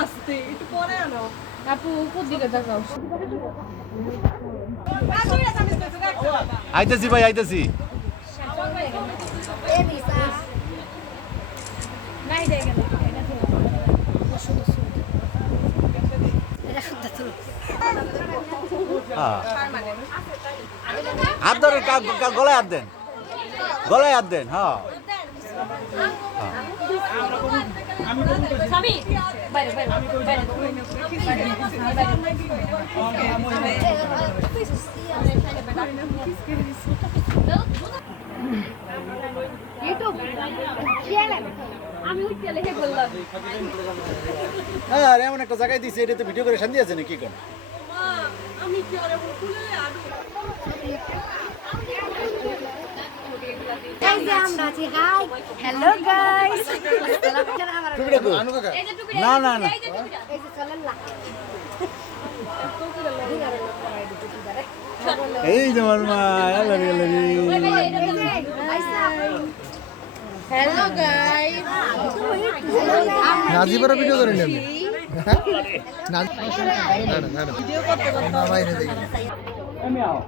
আস্তে একটু পরে আনো আপু উপর দিকে তাকাও আইতেছি ভাই আইতেছি নাই দেখেন হাত ধরেন গলায় হাত দেন গলায় হাত দেন হ্যাঁ আর এমন একটা জায়গায় দিছে এটা তো ভিডিও করে শান্তি আছে নাকি কোন হ্যালো গাইস না না না এই তোমার মা হ্যালো গাইস নাজিবার ভিডিও করে নেন ভিডিও করতে করতে